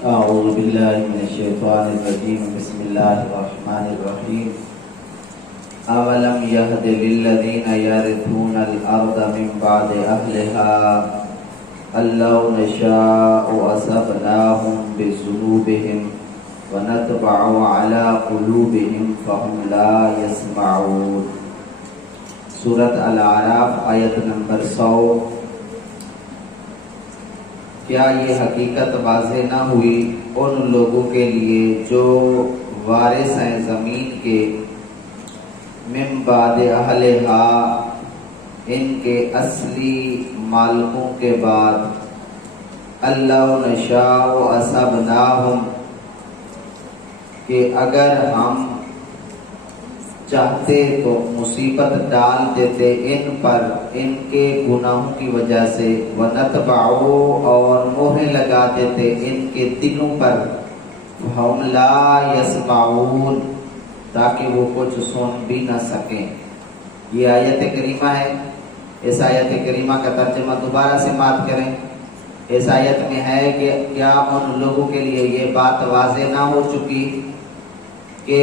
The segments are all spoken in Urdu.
أعوذ بالله من الشيطان الرجيم بسم الله الرحمن الرحيم أولم يهد للذين يرثون الأرض من بعد أهلها أن لو نشاء أصبناهم بذنوبهم ونطبع على قلوبهم فهم لا يسمعون۔ سورۃ الاعراف آیت نمبر 100۔ کیا یہ حقیقت واضح نہ ہوئی ان لوگوں کے لیے جو وارث ہیں زمین کے، من بعد اہلہا ان کے اصلی مالکوں کے بعد، اللہ نشاء اصبناہم کہ اگر ہم چاہتے تو مصیبت ڈال دیتے ان پر ان کے گناہوں کی وجہ سے، وَنَتْبَعُ اور مہر لگا دیتے ان کے دلوں پر، ہم لا يسمعون تاکہ وہ کچھ سن بھی نہ سکیں۔ یہ آیت کریمہ ہے۔ اس آیت کریمہ کا ترجمہ دوبارہ سے بات کریں۔ اس آیت میں ہے کہ کیا ان لوگوں کے لیے یہ بات واضح نہ ہو چکی کہ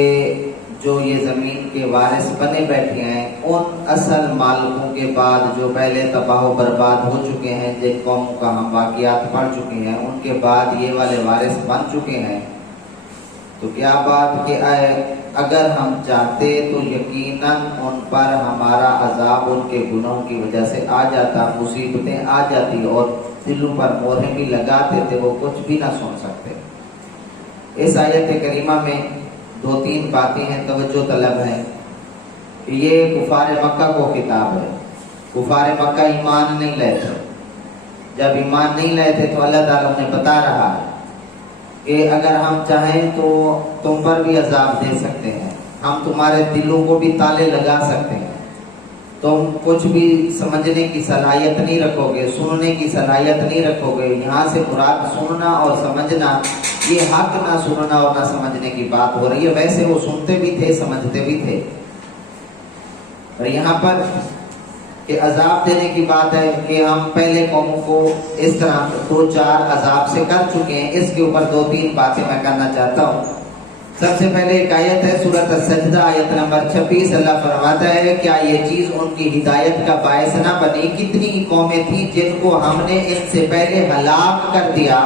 جو یہ زمین کے وارث بنے بیٹھے ہیں ان اصل مالکوں کے بعد، جو پہلے تباہ و برباد ہو چکے ہیں، جن قوموں کا ہم واقعات پڑھ چکے ہیں، ان کے بعد یہ والے وارث بن چکے ہیں، تو کیا بات کہ اگر ہم چاہتے تو یقیناً ان پر ہمارا عذاب ان کے گناہوں کی وجہ سے آ جاتا، مصیبتیں آ جاتی اور دلوں پر مہریں بھی لگاتے تھے، وہ کچھ بھی نہ سن سکتے۔ اس آیت کریمہ میں دو تین باتیں ہیں، توجہ طلب ہے کہ یہ کفار مکہ کو خطاب ہے۔ کفار مکہ ایمان نہیں لائے تھے۔ جب ایمان نہیں لائے تھے تو اللہ تعالیٰ انہیں بتا رہا ہے کہ اگر ہم چاہیں تو تم پر بھی عذاب دے سکتے ہیں، ہم تمہارے دلوں کو بھی تالے لگا سکتے ہیں، تم کچھ بھی سمجھنے کی صلاحیت نہیں رکھو گے، سننے کی صلاحیت نہیں رکھو گے۔ یہاں سے مراد سننا اور سمجھنا، یہ حق نہ سننا اور نہ سمجھنے کی بات ہو رہی ہے۔ ویسے وہ سنتے بھی تھے، سمجھتے بھی تھے، اور یہاں پر کہ عذاب دینے کی بات ہے کہ ہم پہلے قوموں کو اس طرح 2-4 عذاب سے کر چکے ہیں۔ اس کے اوپر 2-3 باتیں میں کرنا چاہتا ہوں۔ سب سے پہلے ایک آیت ہے سورۃ السجدہ آیت نمبر 26۔ اللہ فرماتا ہے کیا یہ چیز ان کی ہدایت کا باعث نہ بنی؟ کتنی ہی قومیں تھیں جن کو ہم نے ان سے پہلے ہلاک کر دیا،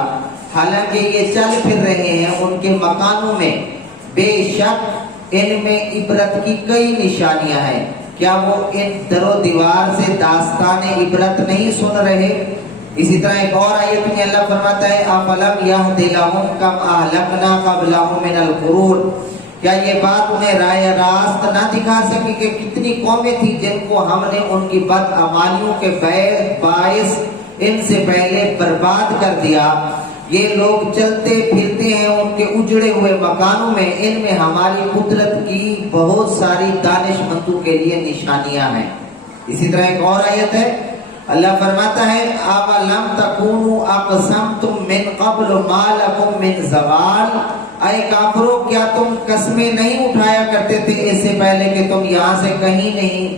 حالانکہ یہ چل پھر رہے ہیں ان کے مکانوں میں، بے شک ان میں عبرت کی کئی نشانیاں ہیں۔ کیا وہ ان در و دیوار سے داستان عبرت نہیں سن رہے؟ اسی طرح ایک اور آیت میں اللہ فرماتا ہے افلم یہد لہم کم اہلکنا قبلہم من القرون، کیا یہ بات انہیں راہ راست نہ دکھا سکی کہ کتنی قومیں تھیں جن کو ہم نے ان کی بدعمالیوں کے باعث ان سے پہلے برباد کر دیا۔ یہ لوگ چلتے پھرتے ہیں ان کے اجڑے ہوئے مکانوں میں، ان میں ہماری قدرت کی بہت ساری دانش مندوں کے لیے نشانیاں ہیں۔ اسی طرح ایک اور آیت ہے، اللہ فرماتا ہے اَوَلَمْ تَكُونُوا أَقْسَمْتُم مِّن قَبْلُ مَا لَكُم مِّن زَوَالٍ، اے کافرو کیا تم قسمیں نہیں اٹھایا کرتے تھے اس سے پہلے کہ تم یہاں سے کہیں نہیں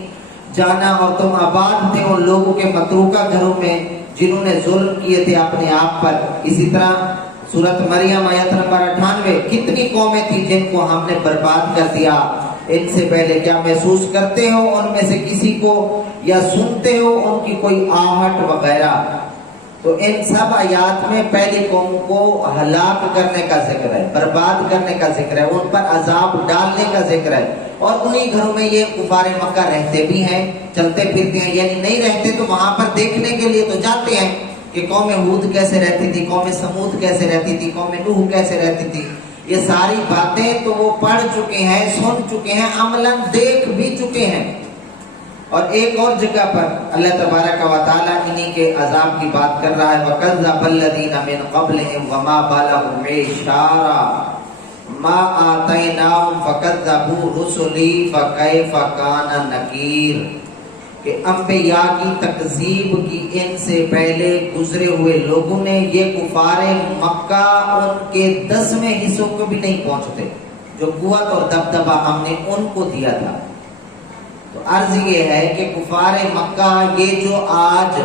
جانا، اور تم آباد تھے ان لوگوں کے متروکہ گھروں میں جنہوں نے ظلم کیے تھے اپنے آپ پر۔ اسی طرح سورۃ مریم آیت نمبر 98، کتنی قومیں تھیں جن کو ہم نے برباد کر دیا ان سے پہلے۔ کیا محسوس کرتے ہو ان میں سے کسی کو، یا سنتے ہو ان کی کوئی آہٹ وغیرہ؟ تو ان سب آیات میں پہلی قوم کو ہلاک کرنے کا ذکر ہے، برباد کرنے کا ذکر ہے، ان پر عذاب ڈالنے کا ذکر ہے، اور انہی گھروں میں یہ کفار مکہ رہتے بھی ہیں، چلتے پھرتے ہیں، یعنی نہیں رہتے تو وہاں پر دیکھنے کے لیے تو جاتے ہیں کہ قوم ہود کیسے رہتی تھی، قوم سمود کیسے رہتی تھی، قوم نوح کیسے رہتی تھی۔ یہ ساری باتیں تو وہ پڑھ چکے ہیں، سن چکے ہیں، عملاً دیکھ بھی چکے ہیں۔ اور ایک اور جگہ پر اللہ تبارک و تعالیٰ انہی کے عذاب کی بات کر رہا ہے وَكَذَّبَ الَّذِينَ مِن قَبْلِهِمْ وَمَا بَلَغُوا مِعْشَارَ مَا آتَيْنَاهُمْ فَكَذَّبُوا رُسُلِي فَكَيْفَ كَانَ نَكِيرٌ، کہ انبیاء کی تکذیب کی ان سے پہلے گزرے ہوئے لوگوں نے، یہ کفار مکہ ان کے 10ویں حصوں کو بھی نہیں پہنچتے جو قوت اور دبدبہ ہم نے ان کو دیا تھا۔ تو عرض یہ ہے کہ کفار مکہ یہ جو آج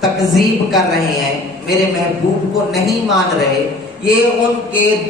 تکذیب کر رہے ہیں، میرے محبوب کو نہیں مان رہے، یہ ان کے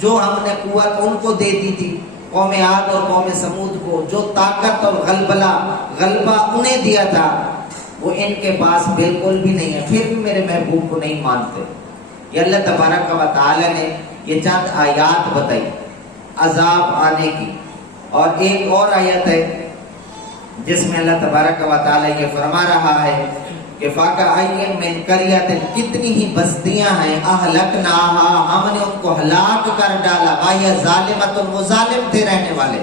جو ہم نے قوت ان کو دے دی تھی، قوم عاد اور قوم سمود کو، جو طاقت اور غلبہ انہیں دیا تھا، وہ ان کے پاس بالکل بھی نہیں ہے، پھر بھی میرے محبوب کو نہیں مانتے۔ یہ اللہ تبارک و تعالی نے یہ چند آیات بتائی عذاب آنے کی، اور ایک اور آیت ہے جس میں اللہ تبارک و تعالی یہ فرما رہا ہے کہ فَكَأَيٍّ مِّن قَرْيَةٍ، کتنی ہی بستیاں ہیں، أَهْلَكْنَاهَا، ہم نے ان کو ہلاک کر ڈالا، وَهِيَ ظَالِمَةٌ، وہ ظالم تھے رہنے والے،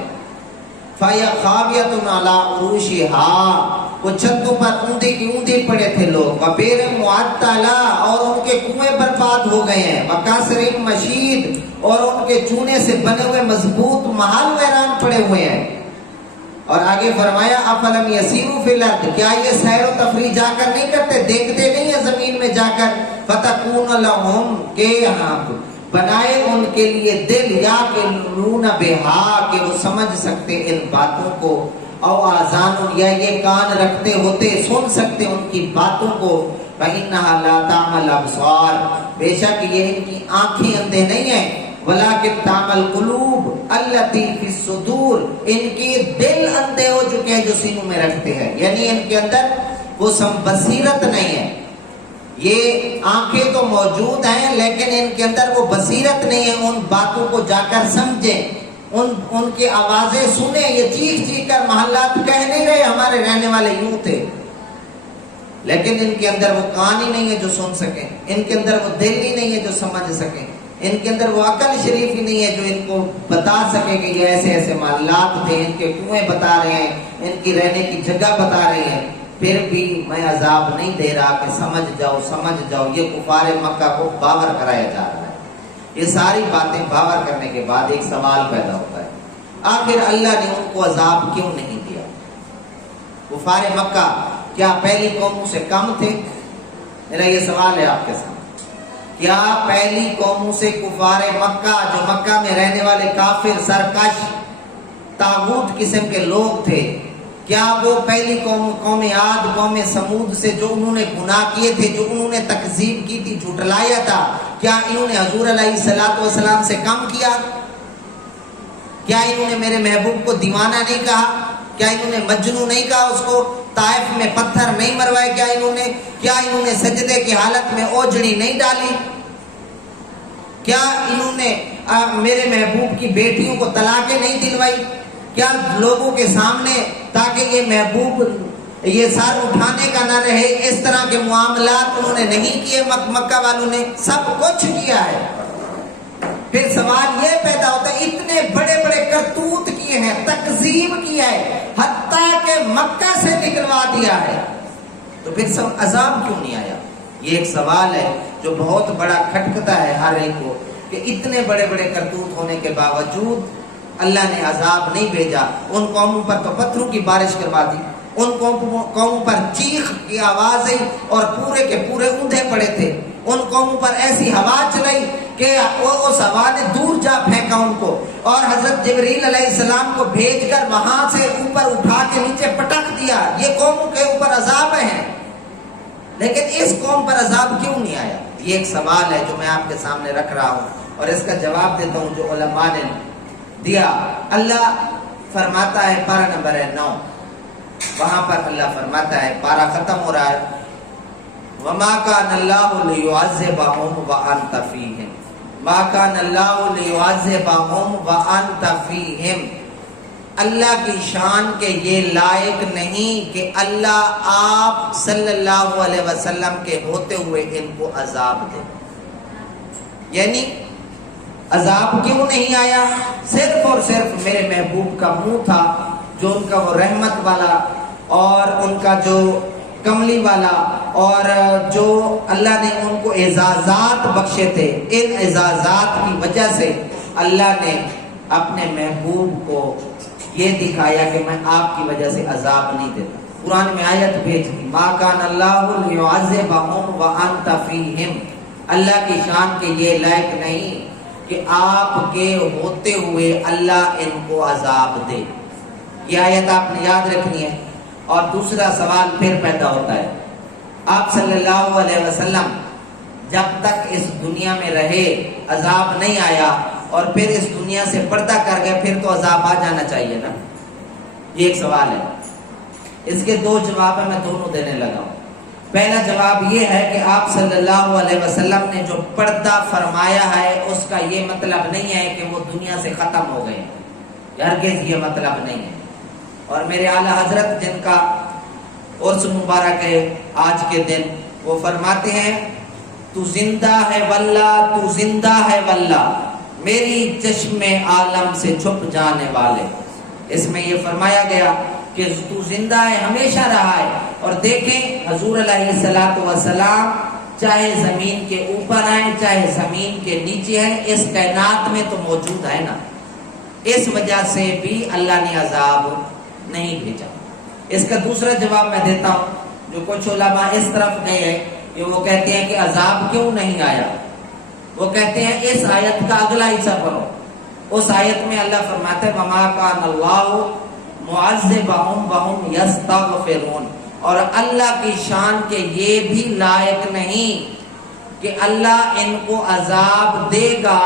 فَهِيَ خَاوِيَةٌ عَلَىٰ عُرُوشِهَا، وہ چھتوں پر اوندے کی اوندے پڑے تھے لوگ، وَبِئْرٍ مُعَطَّلَةٍ، اور ان کے کنویں برباد ہو گئے ہیں، وَقَصْرٍ مَشِيدٍ، اور ان کے چونے سے بنے ہوئے مضبوط محل ویران پڑے ہوئے ہیں۔ اور آگے فرمایا افلم یسیروا فی الارض، کیا یہ سیر و تفریح جا کر نہیں کرتے، دیکھتے نہیں ہیں زمین میں جا کر، فتکون لہم، کہ یہاں بنائے ان کے لیے دل، یا کہ لون بہا، کہ وہ سمجھ سکتے ان باتوں کو، او آذان، یا یہ کان رکھتے ہوتے سن سکتے ان کی باتوں کو، فإنها لا تعمى الابصار، بے شک یہ ان کی آنکھیں اندھے نہیں ہیں، ولیکن تعمل قلوب التی فی الصدور، ان کی دل اندھے ہو چکے ہیں جو سینوں میں رکھتے ہیں، یعنی ان کے اندر وہ بصیرت نہیں ہے۔ یہ آنکھیں تو موجود ہیں لیکن ان کے اندر وہ بصیرت نہیں ہے، ان باتوں کو جا کر سمجھیں، ان کی آوازیں سنیں۔ یہ چیخ چیخ کر محلات کہہ نہیں رہے ہمارے رہنے والے یوں تھے، لیکن ان کے اندر وہ کان ہی نہیں ہے جو سن سکیں، ان کے اندر وہ دل ہی نہیں ہے جو سمجھ سکیں، ان کے اندر وہ عقل شریف ہی نہیں ہے جو ان کو بتا سکے کہ یہ ایسے ایسے محلات تھے، ان کے کنویں بتا رہے ہیں، ان کی رہنے کی جگہ بتا رہے ہیں، پھر بھی میں عذاب نہیں دے رہا کہ سمجھ جاؤ۔ یہ کفار مکہ کو باور کرایا جا رہا ہے۔ یہ ساری باتیں باور کرنے کے بعد ایک سوال پیدا ہوتا ہے، آخر اللہ نے ان کو عذاب کیوں نہیں دیا؟ کفار مکہ کیا پہلی قوموں سے کم تھے؟ میرا یہ سوال ہے آپ کے سامنے، کیا پہلی قوموں سے کفار مکہ، جو مکہ میں رہنے والے کافر سرکش طاغوت قسم کے لوگ تھے، کیا وہ پہلی قوم عاد، قوم سمود سے جو انہوں نے گناہ کیے تھے، جو انہوں نے تکذیب کی تھی، جھٹلایا تھا، کیا انہوں نے حضور علیہ السلام سے کم کیا؟ کیا انہوں نے میرے محبوب کو دیوانہ نہیں کہا؟ کیا انہوں نے مجنون نہیں کہا اس کو؟ طائف میں پتھر نہیں مروائے کیا انہوں نے سجدے کی حالت میں اوجڑی نہیں ڈالی؟ کیا انہوں نے میرے محبوب کی بیٹیوں کو طلاقیں نہیں دلوائی؟ کیا لوگوں کے سامنے تاکہ یہ محبوب یہ سر اٹھانے کا نہ رہے، اس طرح کے معاملات انہوں نے نہیں کیے؟ مکہ والوں نے سب کچھ کیا ہے۔ پھر سوال یہ پیدا ہوتا ہے، اتنے بڑے بڑے کرتوت کیے ہیں، تکذیب کیا ہے، حتیٰ کہ مکہ سے نکلوا دیا ہے، تو پھر عذاب کیوں نہیں آیا؟ یہ ایک سوال ہے جو بہت بڑا کھٹکتا ہے ہر ایک کو، کہ اتنے بڑے بڑے کرتوت ہونے کے باوجود اللہ نے عذاب نہیں بھیجا۔ ان قوموں پر تو پتھروں کی بارش کروا دی، ان قوموں پر چیخ کی آواز آئی اور پورے کے پورے اوندھے پڑے تھے، ان قوموں پر ایسی ہوا چلائی کہ اس ہوا نے دور جا پھینکا ان کو، اور حضرت جبریل علیہ السلام کو بھیج کر وہاں سے اوپر اٹھا کے نیچے پٹک دیا۔ یہ قوموں کے اوپر عذاب ہیں، لیکن اس قوم پر عذاب کیوں نہیں آیا؟ یہ ایک سوال ہے جو میں آپ کے سامنے رکھ رہا ہوں، اور اس کا جواب دیتا ہوں جو علماء نے دیا۔ اللہ فرماتا ہے، پارہ نمبر 9، وہاں پر اللہ فرماتا ہے، پارہ ختم ہو رہا ہے، وَمَا كَانَ اللَّهُ لِيُعَذِّبَهُمْ وَأَنْتَ فِيهِمْ، مَا كَانَ اللَّهُ لِيُعَذِّبَهُمْ وَأَنْتَ فِيهِمْ، اللہ کی شان کے یہ لائق نہیں کہ اللہ آپ صلی اللہ علیہ وسلم کے ہوتے ہوئے ان کو عذاب دے۔ یعنی عذاب کیوں نہیں آیا؟ صرف اور صرف میرے محبوب کا منہ تھا، جو ان کا وہ رحمت والا اور ان کا جو کملی والا، اور جو اللہ نے ان کو اعزازات بخشے تھے، ان اعزازات کی وجہ سے اللہ نے اپنے محبوب کو یہ دکھایا کہ میں آپ کی وجہ سے عذاب نہیں دیتا۔ قرآن میں آیت بھیج دی، ما کان اللہ لیعذبہم وانت فیہم، اللہ کی شان کے یہ لائق نہیں کہ آپ کے ہوتے ہوئے اللہ ان کو عذاب دے۔ یہ آیت آپ نے یاد رکھنی ہے۔ اور دوسرا سوال پھر پیدا ہوتا ہے، آپ صلی اللہ علیہ وسلم جب تک اس دنیا میں رہے عذاب نہیں آیا اور پھر اس دنیا سے پردہ کر گئے پھر تو عذاب آ جانا چاہیے نا؟ یہ ایک سوال ہے، اس کے دو جواب ہیں، میں دونوں دینے لگا ہوں۔ پہلا جواب یہ ہے کہ آپ صلی اللہ علیہ وسلم نے جو پردہ فرمایا ہے اس کا یہ مطلب نہیں ہے کہ وہ دنیا سے ختم ہو گئے، ہرگز یہ مطلب نہیں ہے۔ اور میرے اعلیٰ حضرت جن کا عرس مبارک ہے آج کے دن، وہ فرماتے ہیں تو زندہ ہے واللہ، تو زندہ ہے واللہ، میری چشم عالم سے چھپ جانے والے۔ اس میں یہ فرمایا گیا کہ تو زندہ ہے، ہمیشہ رہا ہے۔ اور دیکھیں حضور علیہ السلام چاہے زمین کے اوپر ہیں چاہے زمین کے نیچے ہیں، اس کائنات میں تو موجود ہے نا، اس وجہ سے بھی اللہ نے عذاب نہیں بھیجا۔ اس کا دوسرا جواب میں دیتا ہوں، جو کچھ علماء اس طرف گئے ہیں کہ وہ کہتے ہیں کہ عذاب کیوں نہیں آیا، وہ کہتے ہیں اس آیت کا اگلا حصہ پڑھو، اس آیت میں اللہ فرماتا ہے وَمَا كَانَ اللَّهُ مُعَذِّبَهُمْ وَهُمْ يَسْتَغْفِرُونَ، اور اللہ کی شان کے یہ بھی لائق نہیں کہ اللہ ان کو عذاب دے گا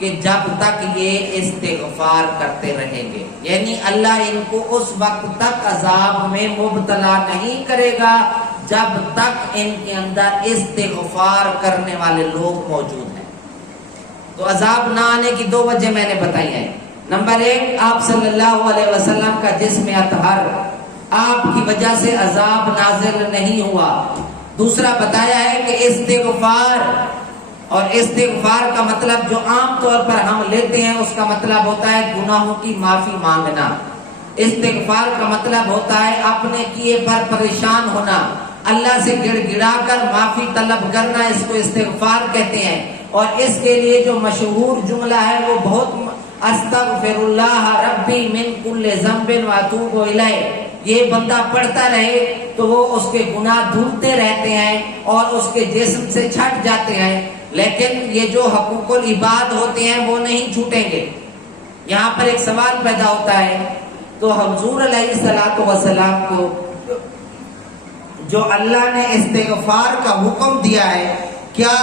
کہ جب تک یہ استغفار کرتے رہیں گے، یعنی اللہ ان کو اس وقت تک عذاب میں مبتلا نہیں کرے گا جب تک ان کے اندر استغفار کرنے والے لوگ موجود ہیں۔ تو عذاب نہ آنے کی دو وجہ میں نے بتائی ہیں۔ نمبر ایک، آپ صلی اللہ علیہ وسلم کا جسم اطہر، آپ کی وجہ سے عذاب نازل نہیں ہوا۔ دوسرا بتایا ہے کہ استغفار، اور استغفار کا مطلب جو عام طور پر ہم لیتے ہیں اس کا مطلب ہوتا ہے گناہوں کی معافی مانگنا۔ استغفار کا مطلب ہوتا ہے اپنے کیے پر پریشان ہونا، اللہ سے گڑ گڑا کر معافی طلب کرنا، اس کو استغفار کہتے ہیں۔ اور اس کے لیے جو مشہور جملہ ہے وہ بہت استغفر اللہ ربی من کل ذنب واتوب الیہ، یہ بندہ پڑھتا رہے تو وہ اس کے گناہ دھلتے رہتے ہیں اور اس کے جسم سے چھٹ جاتے ہیں، لیکن یہ جو حقوق العباد ہوتے ہیں وہ نہیں چھوٹیں گے۔ یہاں پر ایک سوال پیدا ہوتا ہے، تو حضور علیہ السلام کو جو اللہ نے استغفار کا حکم دیا ہے، کیا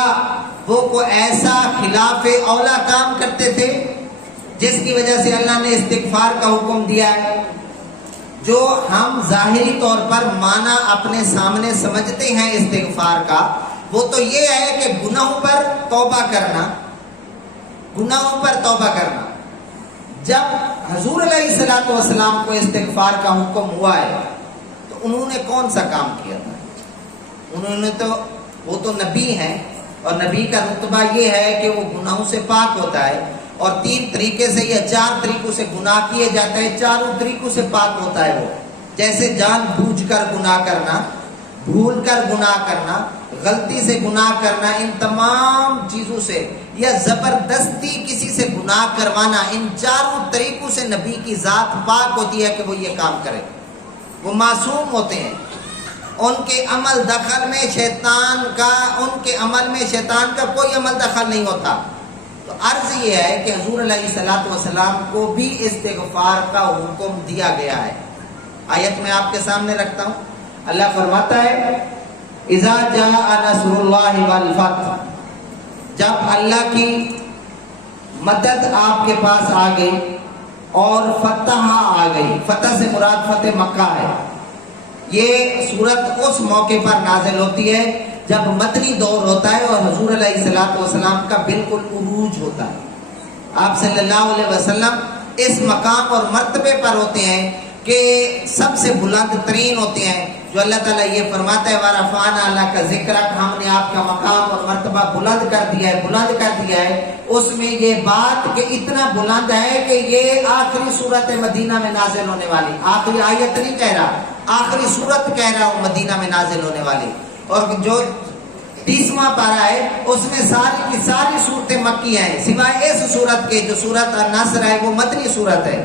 وہ کوئی ایسا خلاف اولا کام کرتے تھے جس کی وجہ سے اللہ نے استغفار کا حکم دیا ہے؟ جو ہم ظاہری طور پر معنی اپنے سامنے سمجھتے ہیں استغفار کا، وہ تو یہ ہے کہ گناہوں پر توبہ کرنا، گناہوں پر توبہ کرنا۔ جب حضور علیہ السلام کو استغفار کا حکم ہوا ہے تو انہوں نے کون سا کام کیا تھا؟ انہوں نے وہ تو نبی ہیں، اور نبی کا رتبہ یہ ہے کہ وہ گناہوں سے پاک ہوتا ہے، اور 3 طریقے سے یا 4 طریقوں سے گناہ کیے جاتے ہیں، چاروں طریقوں سے پاک ہوتا ہے وہ، جیسے جان بوجھ کر گناہ کرنا، بھول کر گناہ کرنا، غلطی سے گناہ کرنا، ان تمام چیزوں سے، یا زبردستی کسی سے گناہ کروانا، ان چاروں طریقوں سے نبی کی ذات پاک ہوتی ہے کہ وہ یہ کام کرے۔ وہ معصوم ہوتے ہیں، ان کے عمل دخل میں شیطان کا، ان کے عمل میں شیطان کا کوئی عمل دخل نہیں ہوتا۔ تو عرض یہ ہے کہ حضور علیہ السلام کو بھی استغفار کا حکم دیا گیا ہے۔ آیت میں آپ کے سامنے رکھتا ہوں، اللہ فرماتا ہے اذا جاء نصر اللہ والفتح، جب اللہ کی مدد آپ کے پاس آ گئی اور فتح آ گئی، فتح سے مراد فتح مکہ ہے۔ یہ سورت اس موقع پر نازل ہوتی ہے جب مدنی دور ہوتا ہے اور حضور علیہ السلام کا بالکل عروج ہوتا ہے۔ آپ صلی اللہ علیہ وسلم اس مقام اور مرتبے پر ہوتے ہیں کہ سب سے بلند ترین ہوتے ہیں، جو اللہ تعالیٰ یہ فرماتا ہے وَرَفَعْنَا لَكَ ذِكْرَكَ، ہم نے آپ کا مقام اور مرتبہ بلند کر دیا ہے، بلند کر دیا ہے۔ اس میں یہ بات کہ اتنا بلند ہے کہ یہ آخری صورت مدینہ میں نازل ہونے والی، آخری آیت نہیں کہہ رہا، آخری صورت کہہ رہا ہوں مدینہ میں نازل ہونے والی۔ اور جو 30واں پارہ ہے اس میں ساری کی ساری صورتیں مکی ہیں، سوائے اس صورت کے جو صورت النصر ہے وہ مدنی صورت ہے،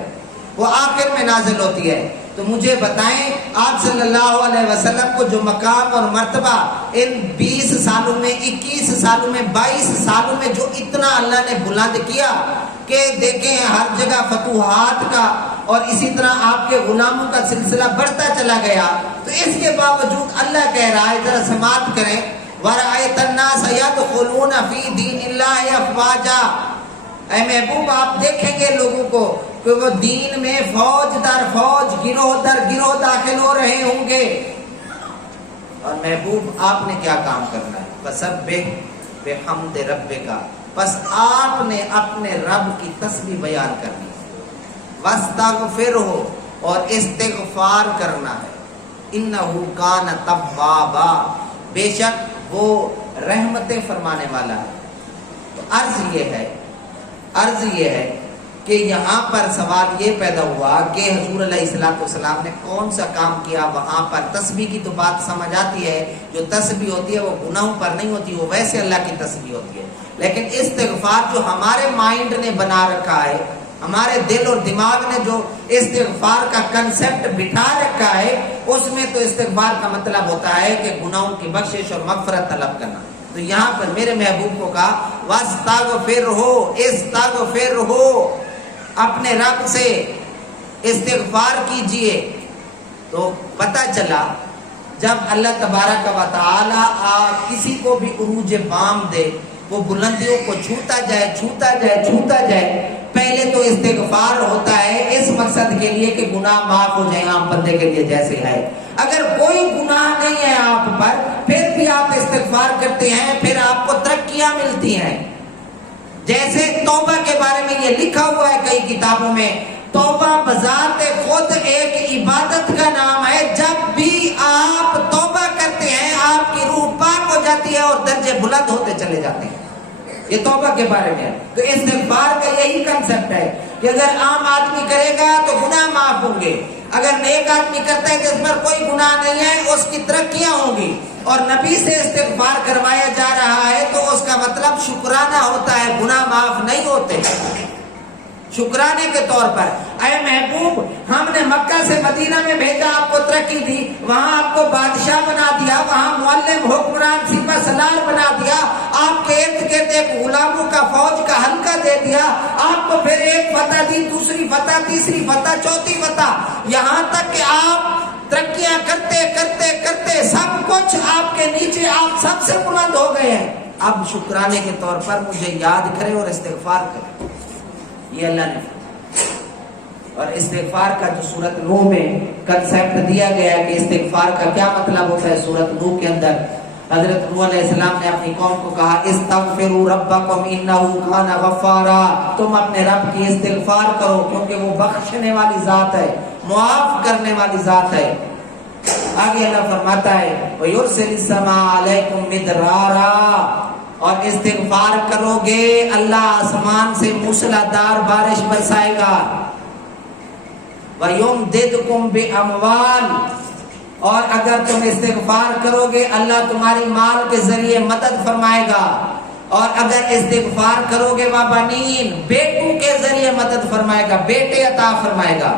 وہ آخر میں نازل ہوتی ہے۔ تو مجھے بتائیں آپ صلی اللہ علیہ وسلم کو جو مقام اور مرتبہ ان 20 سالوں میں، 21 سالوں میں، 22 سالوں میں جو اتنا اللہ نے بلند کیا کہ دیکھیں ہر جگہ فتوحات کا اور اسی طرح آپ کے غلاموں کا سلسلہ بڑھتا چلا گیا، تو اس کے باوجود اللہ کہہ رہا ہے، ذرا سماعت کریں ورأیت الناس یدخلون فی دین اللہ افواجا، اے محبوب آپ دیکھیں گے لوگوں کو کہ وہ دین میں فوج در فوج، گروہ در گروہ داخل ہو رہے ہوں گے. اور محبوب آپ نے کیا کام کرنا ہے؟ فسبح بحمد ربک، بس آپ نے اپنے رب کی تسبیح بیان کرنی ہے. واستغفرہ، اور استغفار کرنا ہے. انہ کان توابا، بے شک وہ رحمتیں فرمانے والا ہے. تو عرض یہ ہے کہ یہاں پر سوال یہ پیدا ہوا کہ حضور علیہ الصلوۃ والسلام نے کون سا کام کیا. وہاں پر تسبیح کی تو بات سمجھ آتی ہے، جو تسبیح ہوتی ہے وہ گناہوں پر نہیں ہوتی، وہ ویسے اللہ کی تسبیح ہوتی ہے. لیکن استغفار جو ہمارے مائنڈ نے بنا رکھا ہے، ہمارے دل اور دماغ نے جو استغفار کا کنسپٹ بٹھا رکھا ہے، اس میں تو استغفار کا مطلب ہوتا ہے کہ گناہوں کی بخشش اور مغفرت طلب کرنا. تو یہاں پر میرے محبوب کو کہا واستغفرہ، استغفرہ، اپنے رب سے استغفار کیجئے. تو پتہ چلا جب اللہ تبارک و تعالی کسی کو بھی عروج بام دے، وہ بلندیوں کو چھوتا جائے، پہلے تو استغفار ہوتا ہے اس مقصد کے لیے کہ گناہ معاف ہو جائیں عام بندے کے لیے جیسے ہے. اگر کوئی گناہ نہیں ہے آپ پر، پھر بھی آپ استغفار کرتے ہیں، پھر آپ کو ترقیاں ملتی ہیں. جیسے توبہ کے بارے میں یہ لکھا ہوا ہے کئی کتابوں میں، توبہ بذات خود ایک عبادت کا نام ہے. جب بھی آپ توبہ کرتے ہیں آپ کی روح پاک ہو جاتی ہے اور درجے بلند ہوتے چلے جاتے ہیں. یہ توبہ کے بارے میں ہے. تو استغفار کا یہی کنسپٹ ہے کہ اگر عام آدمی کرے گا تو گناہ معاف ہوں گے، اگر نیک آدمی کرتا ہے تو اس پر کوئی گناہ نہیں ہے، اس کی ترقیاں ہوں گی. اور نبی سے استغفار کروایا جا رہا ہے تو اس کا مطلب شکرانہ ہوتا ہے، گناہ معاف نہیں ہوتے. شکرانے کے طور پر اے محبوب ہم نے مکہ سے مدینہ میں بھیجا، آپ کو ترقی دی، وہاں آپ کو بادشاہ بنا دیا، وہاں معلم حکمران سپہ سالار بنا دیا، آپ کے ارد گرد ایک غلاموں کا فوج کا حلقہ دے دیا، آپ کو پھر ایک فتح دی، دوسری فتح، تیسری فتح، چوتھی فتح، یہاں تک کہ آپ ترقیاں کرتے کرتے کرتے سب کچھ آپ کے نیچے، آپ سب سے بلند ہو گئے ہیں. اب شکرانے کے طور پر مجھے یاد کرے اور استغفار کرے. یہ اللہ نے اور استغفار کا جو سورۃ نوح میں کنسپٹ دیا گیا ہے کہ استغفار کا کیا مطلب ہوتا ہے، سورۃ نوح کے اندر حضرت نوح علیہ السلام نے اپنی قوم کو کہا استغفروا ربکم انہ کان غفارا، تم اپنے رب کی استغفار کرو کیونکہ وہ بخشنے والی ذات ہے، معاف کرنے والی ذات ہے. آگے اللہ فرماتا ہے وَيُرْسِلِ السَّمَاءَ عَلَيْكُمْ مِدْرَارًا، اور استغفار کرو گے اللہ آسمان سے موسلادھار بارش برسائے گا. وَيُمْدِدْكُمْ بِأَمْوَالٍ، اور اگر تم استغفار کرو گے اللہ تمہاری مال کے ذریعے مدد فرمائے گا. اور اگر استغفار کرو گے وَبَنِينَ، بیٹوں کے ذریعے مدد فرمائے گا، بیٹے عطا فرمائے گا.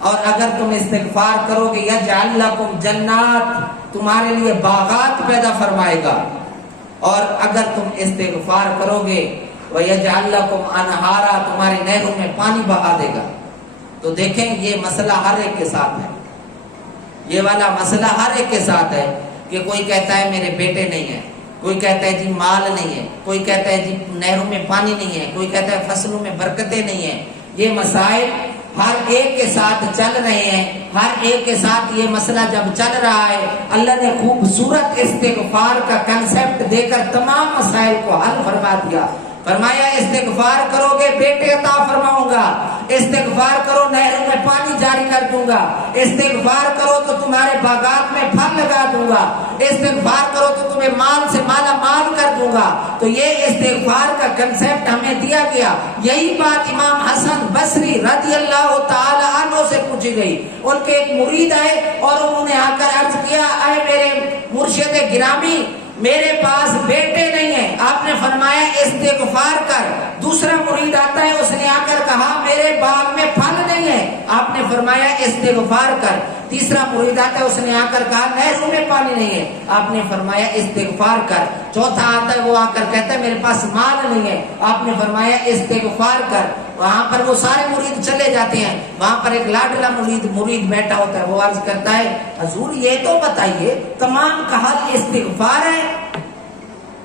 اور اگر تم استغفار کرو گے یجعل لکم جنات، تمہارے لیے باغات پیدا فرمائے گا. اور اگر تم استغفار کرو گے وَيَجْعَلْ لَكُمْ أَنْهَارًا، تمہاری نہروں میں پانی بہا دے گا. تو دیکھیں یہ مسئلہ ہر ایک کے ساتھ ہے، یہ والا مسئلہ ہر ایک کے ساتھ ہے کہ کوئی کہتا ہے میرے بیٹے نہیں ہیں، کوئی کہتا ہے جی مال نہیں ہے، کوئی کہتا ہے جی نہروں میں پانی نہیں ہے، کوئی کہتا ہے فصلوں میں برکتیں نہیں ہیں. یہ مسائل ہر ایک کے ساتھ چل رہے ہیں. ہر ایک کے ساتھ یہ مسئلہ جب چل رہا ہے، اللہ نے خوبصورت استغفار کا کنسپٹ دے کر تمام مسائل کو حل فرما دیا. فرمایا استغفار کرو گے بیٹے عطا فرماؤں گا، استغفار کرو نہروں میں پانی جاری کر دوں گا، استغفار کرو تو تمہارے باغات میں پھل لگا دوں گا، استغفار کرو تو تمہیں مال سے مالا مال کر دوں گا. تو یہ استغفار کا کنسپٹ ہمیں دیا گیا. یہی بات امام حسن بصری رضی اللہ تعالی عنہ سے پوچھی گئی. ان کے ایک مرید آئے اور انہوں نے آ کر عرض کیا اے میرے مرشد گرامی میرے پاس بیٹے نہیں ہیں. آپ نے فرمایا استغفار کر. دوسرا مرید آتا ہے، اس نے آ کر کہا میرے باغ میں پھل نہیں ہے. آپ نے فرمایا استغفار کر. تیسرا مرید آتا ہے، اس نے آ کر کہا نہروں میں پانی نہیں ہے. آپ نے فرمایا استغفار کر. چوتھا آتا ہے، وہ آ کر کہتا ہے میرے پاس مال نہیں ہے. آپ نے فرمایا استغفار کر. وہاں پر وہ سارے مرید چلے جاتے ہیں، وہاں پر ایک لاڈلا مرید بیٹھا ہوتا ہے، وہ عرض کرتا ہے حضور یہ تو بتائیے تمام کا حل استغفار ہے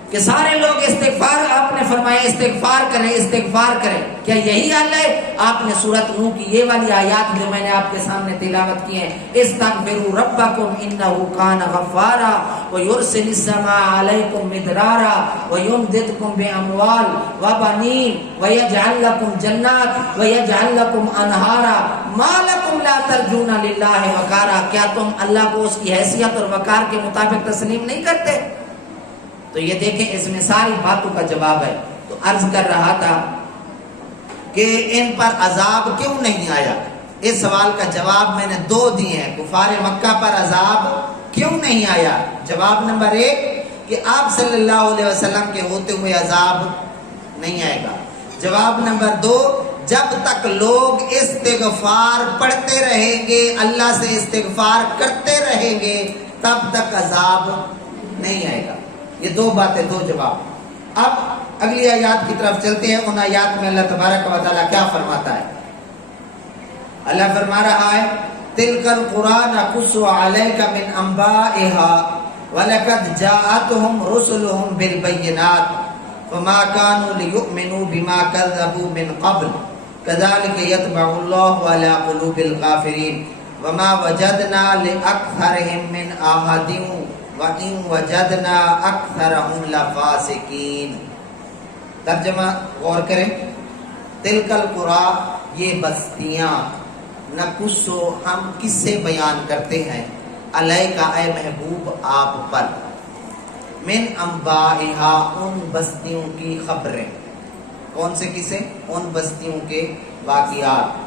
کہ سارے لوگ استغفار، آپ نے فرمایا استغفار کریں استغفار کریں، کیا یہی حل ہے؟ آپ نے سورۃ نوح کی یہ والی آیات جو میں نے آپ کے سامنے تلاوت کی ہیں، استغفروا ربکم انہ کان غفارا ویرسل السماء علیکم مدرارا ویمددکم باموال وبنین ویجعل لکم جنات ویجعل لکم انہارا ما لکم لا ترجون للہ وقارا، کیا تم اللہ کو اس کی حیثیت اور وقار کے مطابق تسلیم نہیں کرتے؟ تو یہ دیکھیں اس میں ساری باتوں کا جواب ہے۔ تو عرض کر رہا تھا کہ ان پر عذاب کیوں نہیں آیا، اس سوال کا جواب میں نے دو دیے ہیں۔ کفار مکہ پر عذاب کیوں نہیں آیا؟ جواب نمبر 1 کہ آپ صلی اللہ علیہ وسلم کے ہوتے ہوئے عذاب نہیں آئے گا۔ جواب نمبر 2 جب تک لوگ استغفار پڑھتے رہیں گے، اللہ سے استغفار کرتے رہیں گے، تب تک عذاب نہیں آئے گا۔ یہ دو باتیں، دو جواب۔ اب اگلی آیات کی طرف چلتے ہیں۔ ان آیات میں اللہ تبارک و تعالیٰ کیا فرماتا ہے؟ اللہ فرما رہا ہے تِلْكَ الْقُرَىٰ نَقُصُّ عَلَيْكَ مِنْ أَنْبَائِهَا وَلَقَدْ جَاءَتْهُمْ رُسُلُهُمْ بِالْبَيِّنَاتِ فَمَا كَانُوا لِيُؤْمِنُوا بِمَا كَذَّبُوا مِنْ قَبْلُ كَذَلِكَ يَطْبَعُ اللَّهُ عَلَىٰ قُلُوبِ الْكَافِرِينَ وَمَا وَجَدْنَا لِأَكْثَرِهِم مِّنْ أَحَدٍ وَإِن وَجَدْنَا أَكْثَرَهُمْ لَفَاسِقِينَ۔ ترجمہ غور کریں۔ تِلْكَ الْقُرَىٰ، یہ بستیاں، نقص ہم کس سے بیان کرتے ہیں، علیک اے محبوب آپ پر، من انبائها، ان بستیوں کی خبریں۔ کون سے کسے؟ ان بستیوں کے واقعات۔